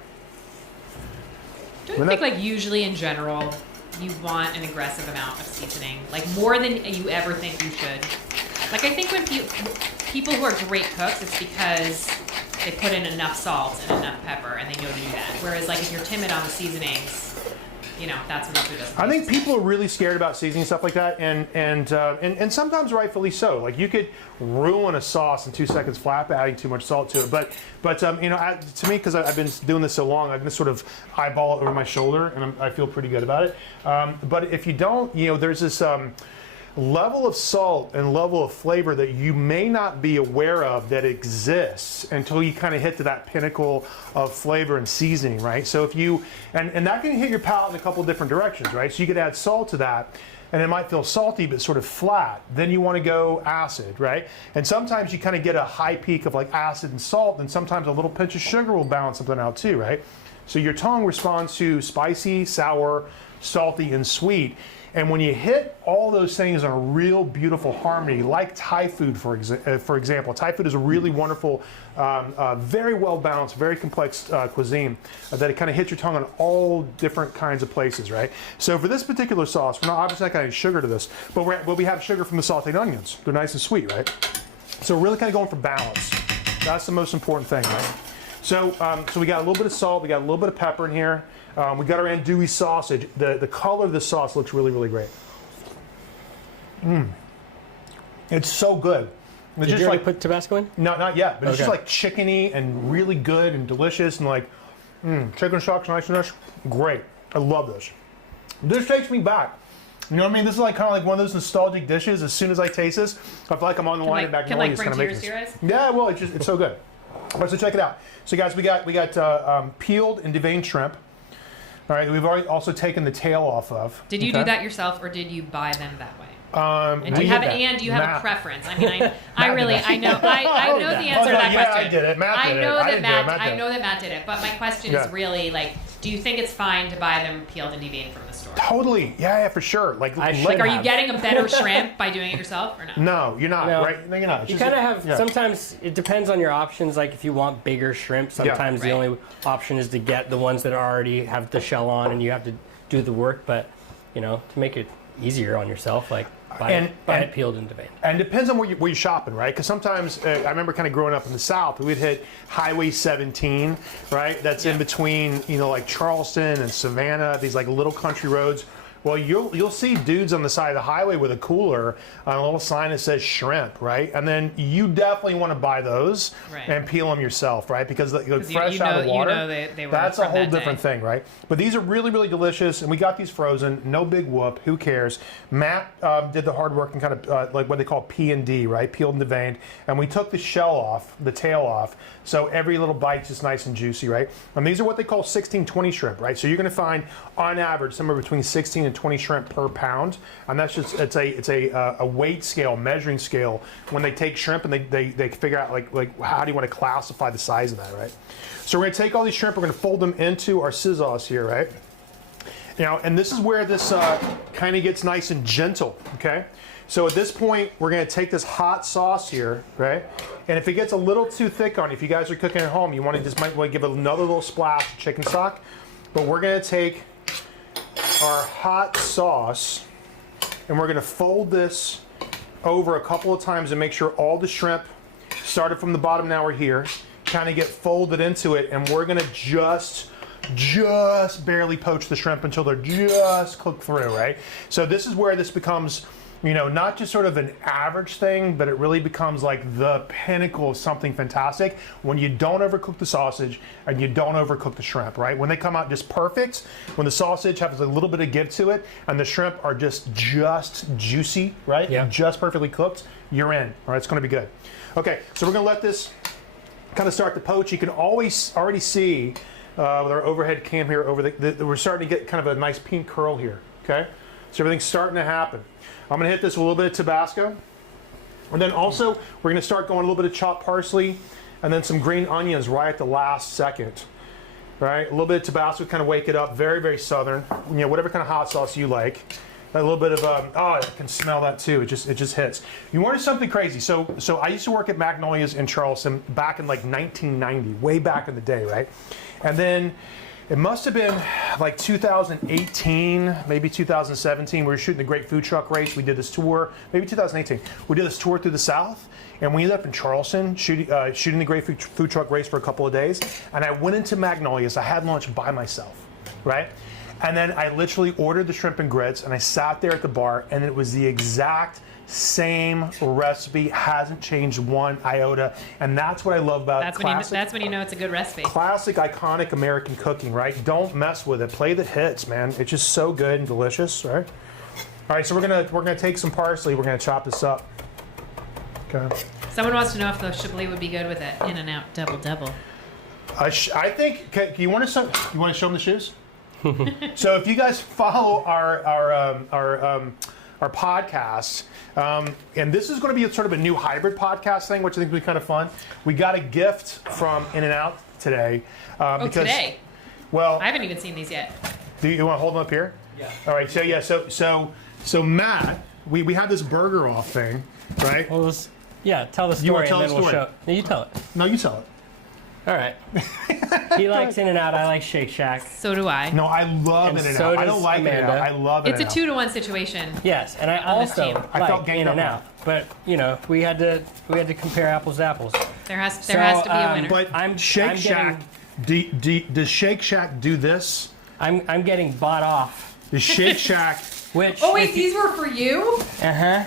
Don't you think like usually in general you want an aggressive amount of seasoning, like more than you ever think you should? Like I think when people who are great cooks, it's because they put in enough salt and enough pepper, and they know to do that. Whereas like if you're timid on the seasonings, that's what food doesn't. I think people are really scared about seasoning stuff like that, and sometimes rightfully so. Like you could ruin a sauce in 2 seconds flat by adding too much salt to it. But to me, because I've been doing this so long, I can sort of eyeball it over my shoulder, and I feel pretty good about it. But if you don't, there's this level of salt and level of flavor that you may not be aware of that exists until you kind of hit to that pinnacle of flavor and seasoning, right? So if you, and that can hit your palate in a couple of different directions, right? So you could add salt to that, and it might feel salty but sort of flat. Then you want to go acid, right? And sometimes you kind of get a high peak of like acid and salt, and sometimes a little pinch of sugar will balance something out too, right? So your tongue responds to spicy, sour, salty, and sweet. And when you hit all those things in a real beautiful harmony, like Thai food, for example. Thai food is a really wonderful, very well balanced, very complex cuisine that it kind of hits your tongue on all different kinds of places, right? So for this particular sauce, we're not obviously not going to add sugar to this, but we have sugar from the sauteed onions. They're nice and sweet, right? So we're really kind of going for balance. That's the most important thing, right? So we got a little bit of salt, we got a little bit of pepper in here. We got our andouille sausage. The color of the sauce looks really, really great. It's so good. It's Did you already put Tabasco in? No, not yet. But it's just Okay. like chickeny and really good and delicious and like chicken stock's nice and great. I love this. This takes me back. You know what I mean? This is like kind of like one of those nostalgic dishes. As soon as I taste this, I feel like I'm on the line at Magnolia's bring kind of tears making to your this. eyes? Yeah, well, it's so good. All right, so check it out. So guys, we got peeled and deveined shrimp. All right, we've already also taken the tail off of. Did you do that yourself, or did you buy them that way? And do you have a preference? I mean, I know the answer to that question. I did it. Matt did it. I know that Matt did it. But my question is really like, do you think it's fine to buy them peeled and deveined from the store? Totally. Yeah, for sure. Like are you getting a better shrimp by doing it yourself or no? No, you're not. No. Right? No, you're not. You kind of have, sometimes it depends on your options. Like if you want bigger shrimp, sometimes the only option is to get the ones that already have the shell on and you have to do the work. But, to make it easier on yourself, like buy it peeled and deveined. And it depends on where you're shopping, right? Because sometimes, I remember kind of growing up in the South, we'd hit Highway 17, right? That's in between, like Charleston and Savannah, these like little country roads Well, you'll see dudes on the side of the highway with a cooler on a little sign that says shrimp, right? And then you definitely want to buy those and peel them yourself, right? Because fresh out of the water, they were that's a from whole that different day. thing, right? But these are really, really delicious, and we got these frozen. No big whoop. Who cares? Matt did the hard work and kind of like what they call P&D, right? Peeled and deveined, and we took the shell off, the tail off, so every little bite's just nice and juicy, right? And these are what they call 16-20 shrimp, right? So you're going to find, on average, somewhere between 16 and 20 shrimp per pound, and that's just it's a weight scale, measuring scale. When they take shrimp and they figure out like how do you want to classify the size of that, right? So we're going to take all these shrimp, we're going to fold them into our sizzles here, right? Now, and this is where this kind of gets nice and gentle, okay? So at this point, we're going to take this hot sauce here, right? And if it gets a little too thick on you, if you guys are cooking at home, you want to just might want to give it another little splash of chicken stock. But we're going to take our hot sauce and we're going to fold this over a couple of times and make sure all the shrimp started from the bottom. Now we're here, kind of get folded into it, and we're going to just barely poach the shrimp until they're just cooked through, right? So this is where this becomes, you know, not just sort of an average thing, but it really becomes like the pinnacle of something fantastic when you don't overcook the sausage and you don't overcook the shrimp, right? When they come out just perfect, when the sausage has a little bit of give to it and the shrimp are just juicy, right? Yeah. Just perfectly cooked, you're in, all right? It's gonna be good. Okay, so we're gonna let this kind of start to poach. You can always already see with our overhead cam here over we're starting to get kind of a nice pink curl here, okay? So everything's starting to happen. I'm gonna hit this with a little bit of Tabasco. And then also, we're gonna start going a little bit of chopped parsley and then some green onions right at the last second. Right, a little bit of Tabasco, kind of wake it up, very, very southern. You know, whatever kind of hot sauce you like. A little bit of, oh, I can smell that too. It just hits. You wanted something crazy. So I used to work at Magnolia's in Charleston back in like 1990, way back in the day, right? And then it must have been like 2018, maybe 2017. We were shooting the Great Food Truck Race. We did this tour, maybe 2018. We did this tour through the South, and we ended up in Charleston shooting the Great Food Truck Race for a couple of days. And I went into Magnolia's. I had lunch by myself, right? And then I literally ordered the shrimp and grits, and I sat there at the bar, and it was the exact same recipe, hasn't changed one iota, and that's what I love about classic. That's when you know it's a good recipe. Classic, iconic American cooking, right? Don't mess with it. Play the hits, man. It's just so good and delicious, right? All right, so we're gonna take some parsley. We're gonna chop this up. Okay. Someone wants to know if the chablis would be good with it. In-N-Out double. I think. You want to show them the shoes? So if you guys follow our podcast, and this is going to be sort of a new hybrid podcast thing, which I think will be kind of fun. We got a gift from In-N-Out today. Because, today? Well, I haven't even seen these yet. do you want to hold them up here? Yeah. All right. So yeah. So Matt, we had this burger off thing, right? Well, tell the story You wanna tell and the then we'll story? show. No, you tell it. No, you tell it. All right. He likes In-N-Out. I like Shake Shack. So do I. No, I love And In-N-Out. so I don't does like Amanda. In-N-Out. I love It's a In-N-Out. 2-to-1 situation. Yes, and I On this also team. I felt like ganged up In-N-Out. But you know, we had to compare apples to apples. There has to be a winner. But Shake Shack, does Shake Shack do this? I'm getting bought off. Does Shake Shack? Which Oh wait, these were for you? Uh-huh.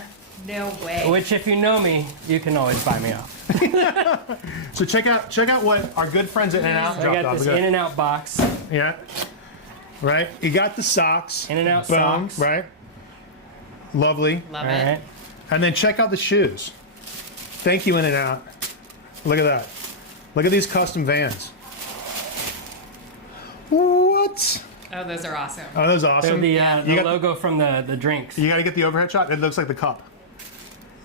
No way. Which, if you know me, you can always buy me off. So check out what our good friends at In-N-Out I dropped got off. this We got- In-N-Out box. Yeah. Right. You got the socks. In-N-Out Boom. socks. Right. Lovely. Love All it. right. And then check out the shoes. Thank you, In-N-Out. Look at that. Look at these custom Vans. What? Oh, those are awesome. Oh, that was They're awesome. the, You the got- logo from the drinks. You got to get the overhead shot. It looks like the cup.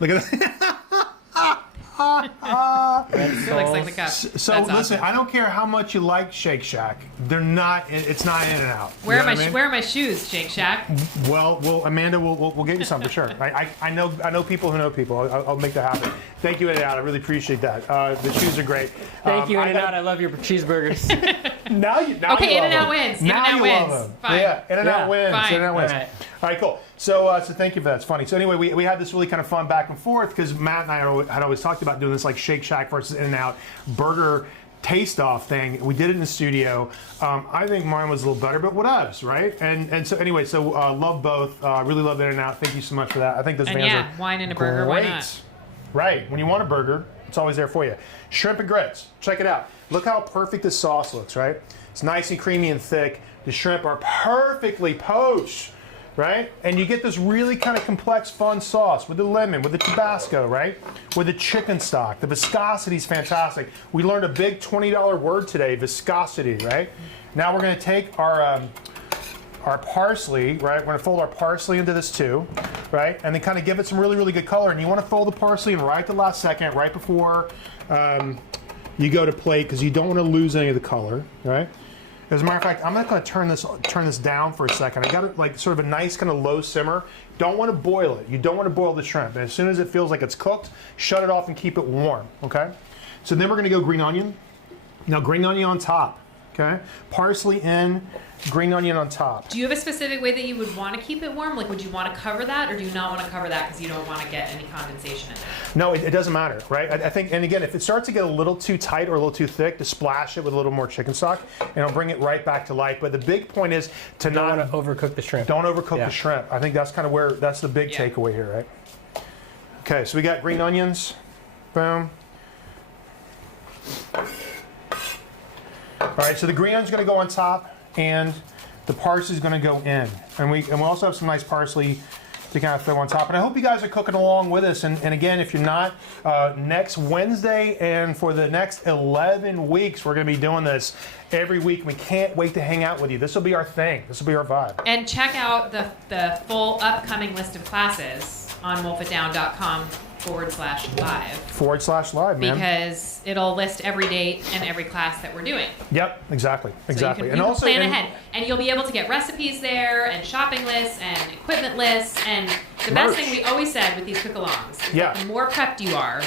Look at that. It looks like the cup. So That's listen, awesome. I don't care how much you like Shake Shack. They're not. It's not In-N-Out. Where You are know my what I mean? Where are my shoes, Shake Shack? Well, Amanda, we'll get you some for sure. I know people who know people. I'll make that happen. Thank you, In-N-Out. I really appreciate that. The shoes are great. Thank you, I In-N-Out. gotta- I love your cheeseburgers. Now you Okay, love In-N-Out them. wins. Now In-N-Out you love wins. them. Fine. Yeah, In-N-Out Yeah. wins. Fine. In-N-Out wins. All right. All right, cool. So thank you for that. It's funny. So anyway, we had this really kind of fun back and forth because Matt and I had always talked about doing this like Shake Shack versus In-N-Out burger taste-off thing. We did it in the studio. I think mine was a little better, but whatevs, right? And so anyway, so love both. Really love In-N-Out. Thank you so much for that. I think those And vans yeah, are wine and a burger, why great. not? Right. When you want a burger, it's always there for you. Shrimp and grits. Check it out. Look how perfect this sauce looks, right? It's nice and creamy and thick. The shrimp are perfectly poached, right? And you get this really kind of complex, fun sauce with the lemon, with the Tabasco, right? With the chicken stock. The viscosity is fantastic. We learned a big $20 word today, viscosity, right? Now we're going to take our parsley, right? We're going to fold our parsley into this too, right? And then kind of give it some really, really good color. And you want to fold the parsley in right at the last second, right before you go to plate, because you don't want to lose any of the color, right? As a matter of fact, I'm not going to turn this down for a second. I got it like sort of a nice kind of low simmer. Don't want to boil it. You don't want to boil the shrimp. And as soon as it feels like it's cooked, shut it off and keep it warm, okay? So then we're going to go green onion. Now green onion on top, okay? Parsley in, green onion on top. Do you have a specific way that you would want to keep it warm? Like, would you want to cover that, or do you not want to cover that because you don't want to get any condensation in there? No, it doesn't matter, right? I think, and again, if it starts to get a little too tight or a little too thick, to splash it with a little more chicken stock, and it'll bring it right back to life. But the big point is to Don't not want to overcook the shrimp. Don't overcook Yeah. the shrimp. I think that's kind of that's the big Yeah. takeaway here, right? Okay, so we got green onions. Boom. All right, so the green onion's going to go on top, and the parsley's going to go in, and we also have some nice parsley to kind of throw on top. And I hope you guys are cooking along with us. And again, if you're not, next Wednesday and for the next 11 weeks, we're going to be doing this every week. We can't wait to hang out with you. This will be our thing. This will be our vibe. And check out the full upcoming list of classes on wolfitdown.com/live. /live, man. Because it'll list every date and every class that we're doing. Yep, exactly. So you can plan ahead. And you'll be able to get recipes there, and shopping lists, and equipment lists. And the best thing we always said with these cook-alongs is that the more prepped you are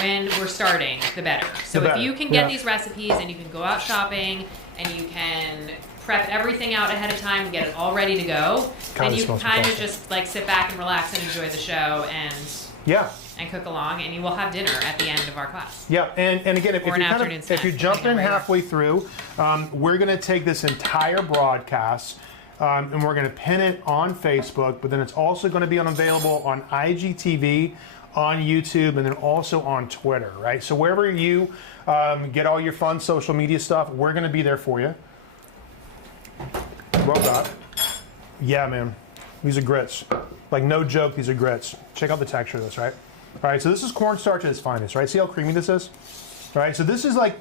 when we're starting, the better. So The if better. you can get Yeah. these recipes, and you can go out shopping, and you can prep everything out ahead of time and get it all ready to go, then you can kind of just like sit back and relax and enjoy the show and cook along, and you will have dinner at the end of our class. Yeah, and again, if you jump in halfway through, we're going to take this entire broadcast and we're going to pin it on Facebook, but then it's also going to be available on IGTV, on YouTube, and then also on Twitter, right? So wherever you get all your fun social media stuff, we're going to be there for you. Well done. Yeah, man. These are grits. Like, no joke, these are grits. Check out the texture of this, right? All right, so this is cornstarch at its finest, right? See how creamy this is? All right, so this is like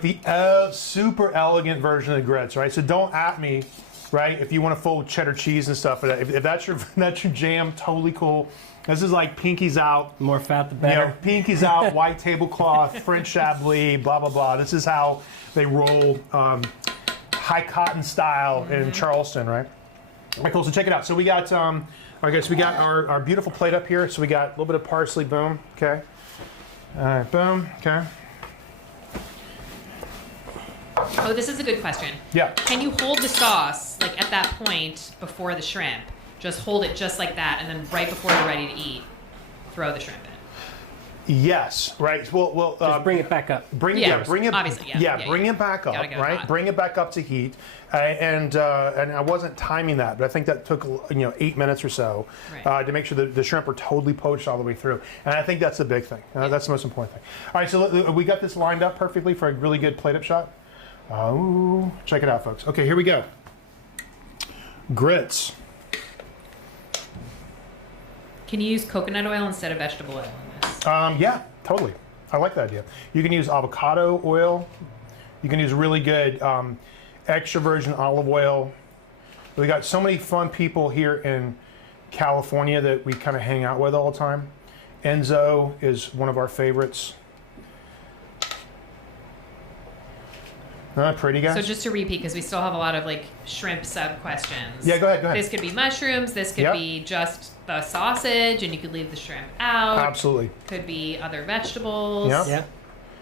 the super elegant version of the grits, right? So don't at me, right, if you want to fold cheddar cheese and stuff. If that's your jam, totally cool. This is like pinkies out. More fat, the better. Pinkies out, white tablecloth, French Chablis, blah, blah, blah. This is how they roll high cotton style in Charleston, right? All right, cool, so check it out. So we got, okay, so we got our beautiful plate up here. So we got a little bit of parsley, boom, okay. All right, boom, okay. Oh, this is a good question. Yeah. Can you hold the sauce like at that point before the shrimp? Just hold it just like that, and then right before you're ready to eat, throw the shrimp in. Yes, right. Well, just bring it back up. Bring it back up, right? Hot. Bring it back up to heat, and I wasn't timing that, but I think that took 8 minutes or so to make sure that the shrimp are totally poached all the way through, and I think that's the big thing. That's the most important thing. All right, so we got this lined up perfectly for a really good plate-up shot. Oh, check it out, folks. Okay, here we go. Grits. Can you use coconut oil instead of vegetable oil in this? Yeah, totally. I like that idea. You can use avocado oil. You can use really good extra virgin olive oil. We got so many fun people here in California that we kind of hang out with all the time. Enzo is one of our favorites. Pretty, guys? So just to repeat, because we still have a lot of like shrimp sub questions. Yeah, go ahead. This could be mushrooms. This could be just the sausage, and you could leave the shrimp out. Absolutely. Could be other vegetables. Yep. Yeah.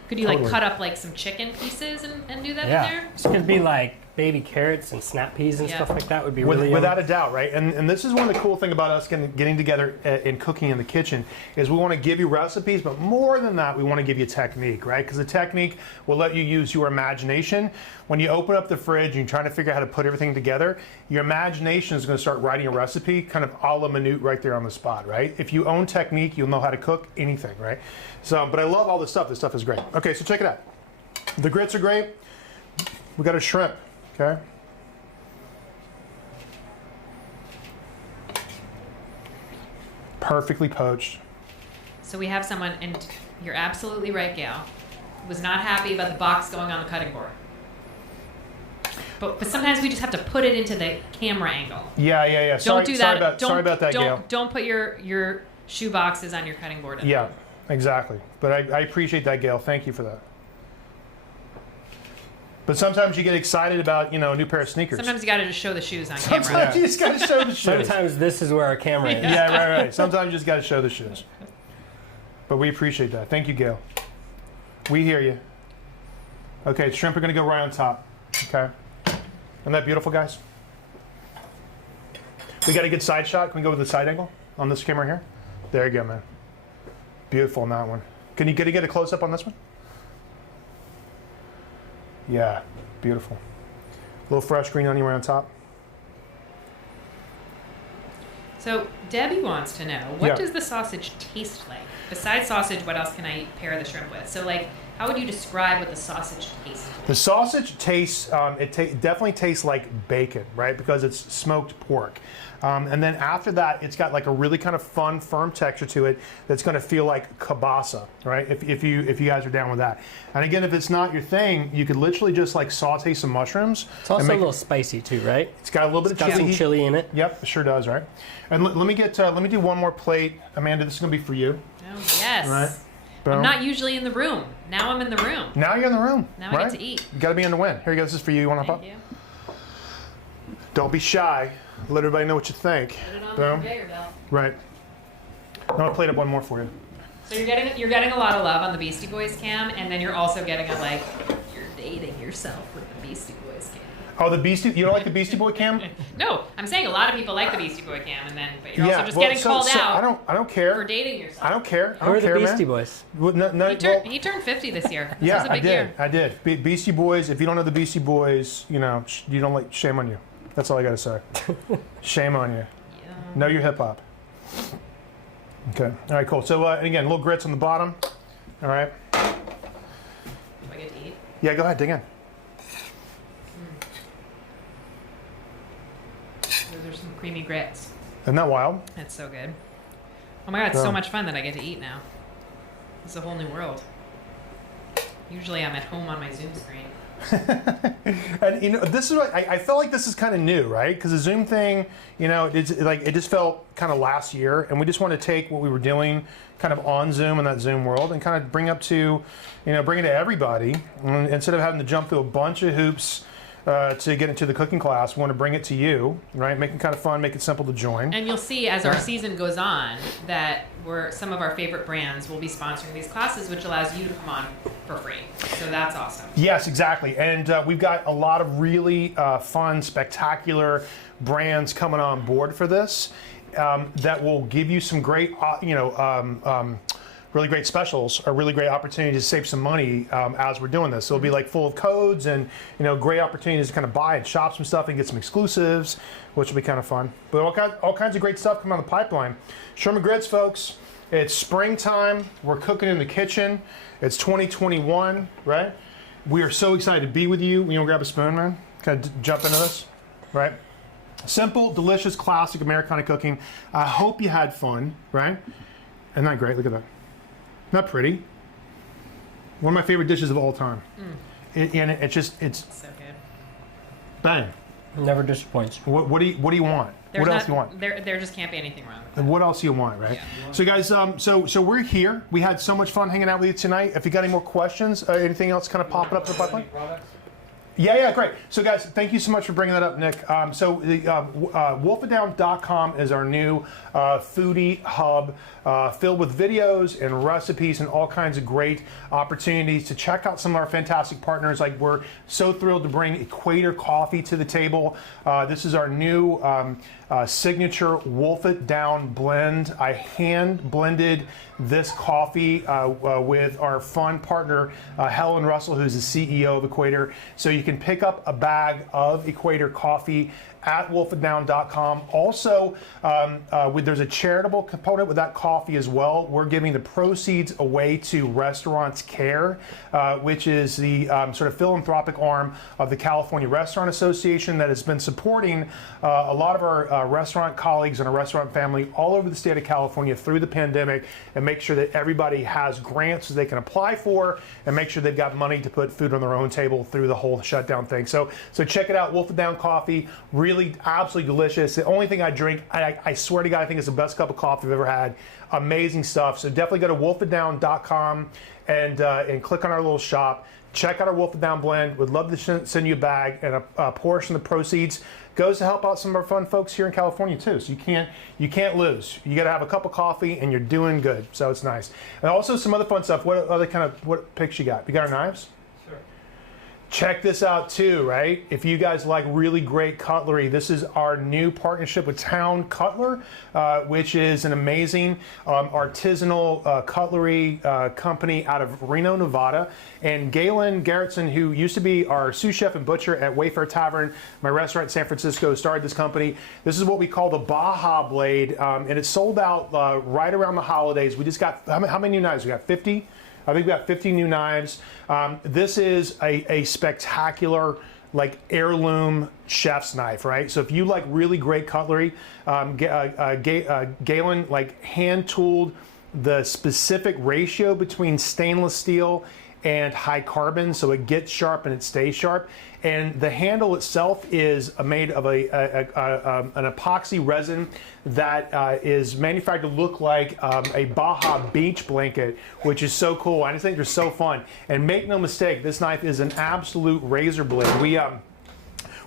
Could you like cut up like some chicken pieces and do that in there? This could be like baby carrots and snap peas and stuff like that would be really yummy. Without a doubt, right? And this is one of the cool thing about us getting together and cooking in the kitchen is we want to give you recipes, but more than that, we want to give you technique, right? Because the technique will let you use your imagination. When you open up the fridge and you're trying to figure out how to put everything together, your imagination is going to start writing a recipe kind of a la minute right there on the spot, right? If you own technique, you'll know how to cook anything, right? So, but I love all this stuff. This stuff is great. Okay, so check it out. The grits are great. We got a shrimp. Okay. Perfectly poached. So we have someone, and you're absolutely right, Gail, was not happy about the box going on the cutting board. But sometimes we just have to put it into the camera angle. Yeah. Don't do that. Sorry about that, Gail. Don't put your shoe boxes on your cutting board. Yeah, exactly. But I appreciate that, Gail. Thank you for that. But sometimes you get excited about, a new pair of sneakers. Sometimes you got to just show the shoes on camera. Sometimes you just got to show the shoes. Sometimes this is where our camera is. Yeah, right. Sometimes you just got to show the shoes. But we appreciate that. Thank you, Gail. We hear you. Okay, shrimp are going to go right on top. Okay. Isn't that beautiful, guys? We got a good side shot. Can we go with the side angle on this camera here? There you go, man. Beautiful on that one. Can you get a close-up on this one? Yeah, beautiful. A little fresh green onion right on top. So Debbie wants to know, what does the sausage taste like? Besides sausage, what else can I pair the shrimp with? So how would you describe what the sausage tastes like? The sausage tastes, definitely tastes like bacon, right? Because it's smoked pork. And then after that, it's got like a really kind of fun, firm texture to it that's going to feel like kielbasa, right? If you guys are down with that. And again, if it's not your thing, you could literally just like saute some mushrooms. It's also a little spicy too, right? It's got a little bit of chili. Got some chili in it. Yep, it sure does, right? And let me do one more plate, Amanda. This is going to be for you. Oh yes. All right. Boom. I'm not usually in the room. Now I'm in the room. Now you're in the room. Now I get to eat. You got to be in the win. Here you go. This is for you. You want to hop up? Thank you. Don't be shy. Let everybody know what you think. Put it on Boom. the conveyor belt. Right. I'm gonna plate up one more for you. So you're getting a lot of love on the Beastie Boys cam, and then you're also getting you're dating yourself with the Beastie Boys cam. Oh, you don't like the Beastie Boy cam? No, I'm saying a lot of people like the Beastie Boy cam, but you're also just getting called out. I don't care. For dating yourself. I don't care. Who are the Beastie Boys? Well, He turned 50 this year. This yeah, was a big year. I did. Beastie Boys. If you don't know the Beastie Boys, you don't like. Shame on you. That's all I gotta say. Shame on you. Yeah. Know your hip hop. Okay. All right. Cool. So again, little grits on the bottom. All right. Do I get to eat? Yeah. Go ahead. Dig in. Those are some creamy grits. Isn't that wild? That's so good. Oh my god, it's so much fun that I get to eat now. It's a whole new world. Usually I'm at home on my Zoom screen. And this is what I felt like. This is kind of new, right? Because the Zoom thing, it just felt kind of last year, and we just want to take what we were doing kind of on Zoom in that Zoom world and kind of bring it to everybody. And instead of having to jump through a bunch of hoops to get into the cooking class, we want to bring it to you, right? Make it kind of fun, make it simple to join. And you'll see as our season goes on that some of our favorite brands will be sponsoring these classes, which allows you to come on for free. So that's awesome. Yes, exactly. And we've got a lot of really fun, spectacular brands coming on board for this that will give you some great, really great specials, or really great opportunities to save some money as we're doing this. So it'll be like full of codes and great opportunities to kind of buy and shop some stuff and get some exclusives, which will be kind of fun. But all kinds of great stuff coming on the pipeline. Sherman Grits, folks. It's springtime. We're cooking in the kitchen. It's 2021, right? We are so excited to be with you. You want to grab a spoon, man? Kind of jump into this, right? Simple, delicious, classic Americana cooking. I hope you had fun, right? Isn't that great? Look at that. Not pretty. One of my favorite dishes of all time. And it's so good. Bang. Never disappoints. What do you want? What else do you want? There just can't be anything wrong with that. And what else do you want, right? Yeah. So guys, so we're here. We had so much fun hanging out with you tonight. If you got any more questions, anything else kind of popping up in the pipeline? Yeah, great. So guys, thank you so much for bringing that up, Nick. So the wolfitdown.com is our new foodie hub filled with videos and recipes and all kinds of great opportunities to check out some of our fantastic partners. Like, we're so thrilled to bring Equator Coffee to the table. This is our new signature Wolf It Down blend. I hand blended this coffee with our fun partner Helen Russell, who's the CEO of Equator. So you can pick up a bag of Equator coffee at wolfitdown.com. Also, there's a charitable component with that coffee as well. We're giving the proceeds away to Restaurants Care, which is the sort of philanthropic arm of the California Restaurant Association that has been supporting a lot of our restaurant colleagues and our restaurant family all over the state of California through the pandemic, and make sure that everybody has grants that they can apply for and make sure they've got money to put food on their own table through the whole shutdown thing. So check it out, Wolf It Down Coffee. Really absolutely delicious. The only thing I drink, I swear to God, I think it's the best cup of coffee I've ever had. Amazing stuff. So definitely go to wolfitdown.com and click on our little shop. Check out our Wolf It Down blend. Would love to send you a bag, and a portion of the proceeds goes to help out some of our fun folks here in California too. So you can't lose. You got to have a cup of coffee and you're doing good. So it's nice. And also some other fun stuff. What picks you got? You got our knives? Check this out too, right? If you guys like really great cutlery, this is our new partnership with Town Cutler, which is an amazing artisanal cutlery company out of Reno, Nevada. And Galen Garrettson, who used to be our sous chef and butcher at Wayfair Tavern, my restaurant in San Francisco, started this company. This is what we call the Baja Blade, and it sold out right around the holidays. We just got, how many new knives? We got 50? I think we got 50 new knives. This is a spectacular, like, heirloom chef's knife, right? So if you like really great cutlery, Galen like hand tooled the specific ratio between stainless steel and high carbon, so it gets sharp and it stays sharp. And the handle itself is made of an epoxy resin that is manufactured to look like a Baja beach blanket, which is so cool. I just think they're so fun. And make no mistake, this knife is an absolute razor blade.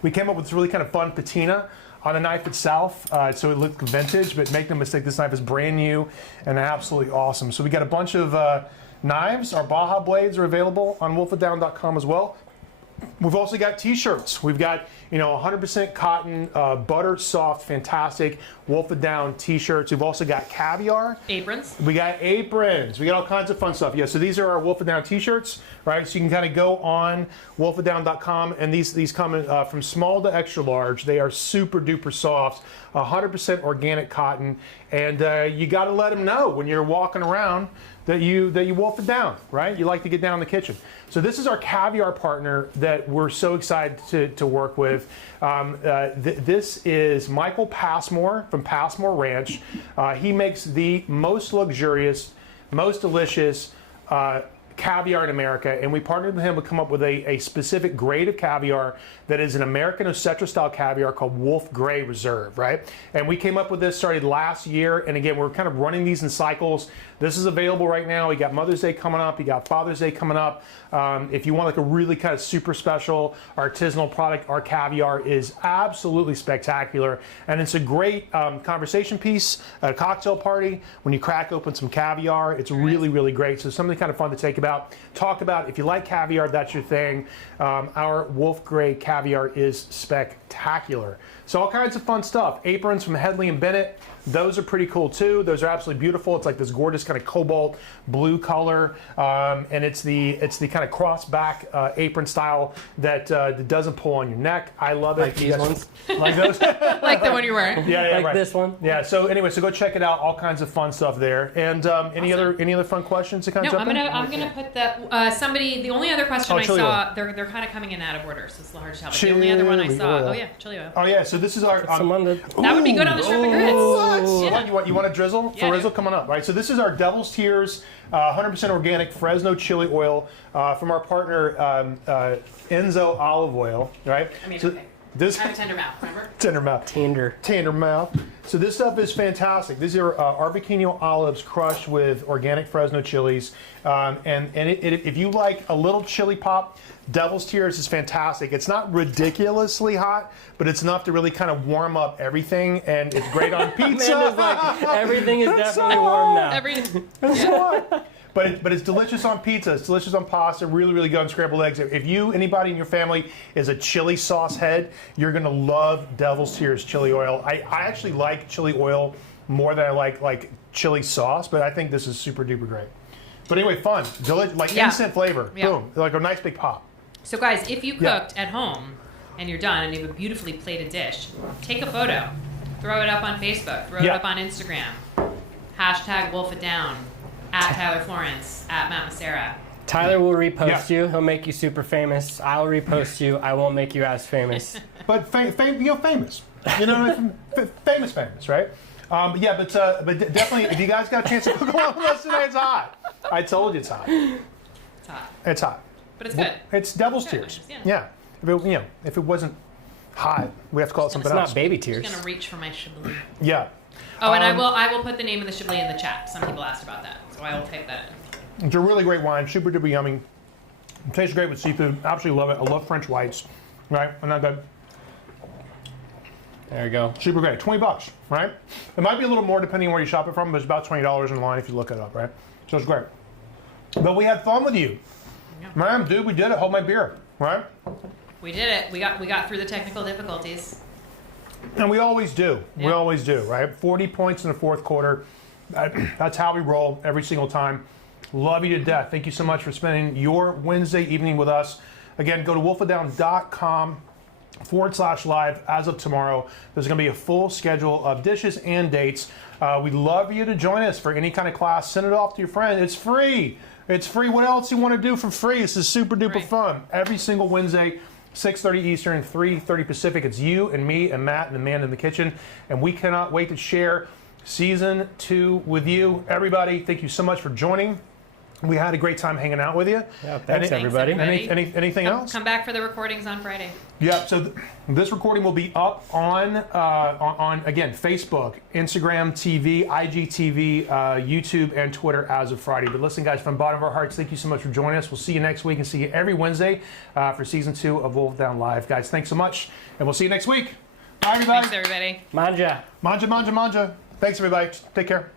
We came up with this really kind of fun patina on the knife itself, so it looked vintage, but make no mistake, this knife is brand new and absolutely awesome. So we got a bunch of knives. Our Baja blades are available on wolfitdown.com as well. We've also got t-shirts. We've got, 100% cotton, butter soft, fantastic Wolf It Down t-shirts. We've also got caviar. Aprons. We got aprons. We got all kinds of fun stuff. Yeah, so these are our Wolf It Down t-shirts, right? So you can kind of go on wolfitdown.com, and these come in, from small to extra large. They are super duper soft, 100% organic cotton, and you got to let them know when you're walking around that you wolf it down, right? You like to get down in the kitchen. So this is our caviar partner that we're so excited to work with. This is Michael Passmore from Passmore Ranch. He makes the most luxurious, most delicious caviar in America, and we partnered with him to come up with a specific grade of caviar that is an American Ocetra style caviar called Wolf Gray Reserve, right? And we came up with this, started last year, and again, we're kind of running these in cycles. This is available right now. We got Mother's Day coming up, you got Father's Day coming up. If you want like a really kind of super special artisanal product, our caviar is absolutely spectacular, and it's a great conversation piece at a cocktail party. When you crack open some caviar, it's really, really great. So something kind of fun to talk about. If you like caviar, that's your thing. Our Wolf Gray caviar is spectacular. So all kinds of fun stuff. Aprons from Headley and Bennett. Those are pretty cool too. Those are absolutely beautiful. It's like this gorgeous kind of cobalt blue color, and it's the kind of cross back apron style that doesn't pull on your neck. I love it. Like these ones? Like those? Like the one you're wearing. Yeah, like right. this one? Yeah. So anyway, so go check it out. All kinds of fun stuff there. And any other fun questions to kind of No, jump in? I'm gonna put that. The only other question I chili saw, oil. they're kind of coming in out of order, so it's hard to tell. But the only other one I Chili saw, oil. oh yeah, chili oil. Oh yeah. So this is our. That would be good on the shrimp and grits. Yeah. You want a drizzle? Yeah, Frizzle coming up, right? So this is our Devil's Tears 100% organic Fresno chili oil from our partner Enzo Olive Oil, right? I mean, so, okay. This I have a tender mouth, remember? tender mouth. Tender mouth. So this stuff is fantastic. These are Arbequino olives crushed with organic Fresno chilies. If you like a little chili pop, Devil's Tears is fantastic. It's not ridiculously hot, but it's enough to really kind of warm up everything, and it's great on pizza. Amanda's like, everything is definitely warm now. It's so hot. But it's delicious on pizza. It's delicious on pasta. Really, really good on scrambled eggs. If anybody in your family is a chili sauce head, you're gonna love Devil's Tears chili oil. I actually like chili oil more than I like chili sauce, but I think this is super duper great. But anyway, fun, instant flavor. Yeah. Boom, like a nice big pop. So guys, if you cooked at home and you're done and you have a beautifully plated dish, take a photo, throw it up on Facebook, throw it up on Instagram, #WolfItDown. At Tyler Florence, at Matt Massera. Tyler will repost you. He'll make you super famous. I'll repost you. I won't make you as famous. But famous. You know, famous, right? But definitely, if you guys got a chance to cook along with us today, it's hot. I told you it's hot. It's hot. It's hot. But it's good. It's Devil's Tears. Yeah. If it wasn't hot, we have to call it something It's else. not baby I'm tears. just gonna reach for my Chablis. Yeah. Oh, and I will put the name of the Chablis in the chat. Some people asked about that, so I will type that in. It's a really great wine, super duper yummy. It tastes great with seafood. Absolutely love it. I love French whites, right? And not that There you go. super great. $20, right? It might be a little more depending on where you shop it from, but it's about $20 in line if you look it up, right? So it's great. But we had fun with you, man, dude. We did it. Hold my beer, right? We did it. We got through the technical difficulties. And we always do. Yeah. We always do, right? 40 points in the fourth quarter. That's how we roll every single time. Love you to death. Thank you so much for spending your Wednesday evening with us. Again, go to wolfitdown.com/live as of tomorrow. There's going to be a full schedule of dishes and dates. We'd love you to join us for any kind of class. Send it off to your friend. It's free. It's free. What else you want to do for free? This is super duper fun. Every single Wednesday, 6:30 Eastern, 3:30 Pacific. It's you and me and Matt and the man in the kitchen. And we cannot wait to share season 2 with you. Everybody, thank you so much for joining. We had a great time hanging out with you. Yeah, thanks everybody. Anything else? Come back for the recordings on Friday. Yeah, so this recording will be up on again, Facebook, Instagram TV, IGTV, YouTube, and Twitter as of Friday. But listen, guys, from the bottom of our hearts, thank you so much for joining us. We'll see you next week and see you every Wednesday for season 2 of Wolf Down Live. Guys, thanks so much, and we'll see you next week. Bye, everybody. Thanks, everybody. Manja. Manja. Thanks, everybody. Take care.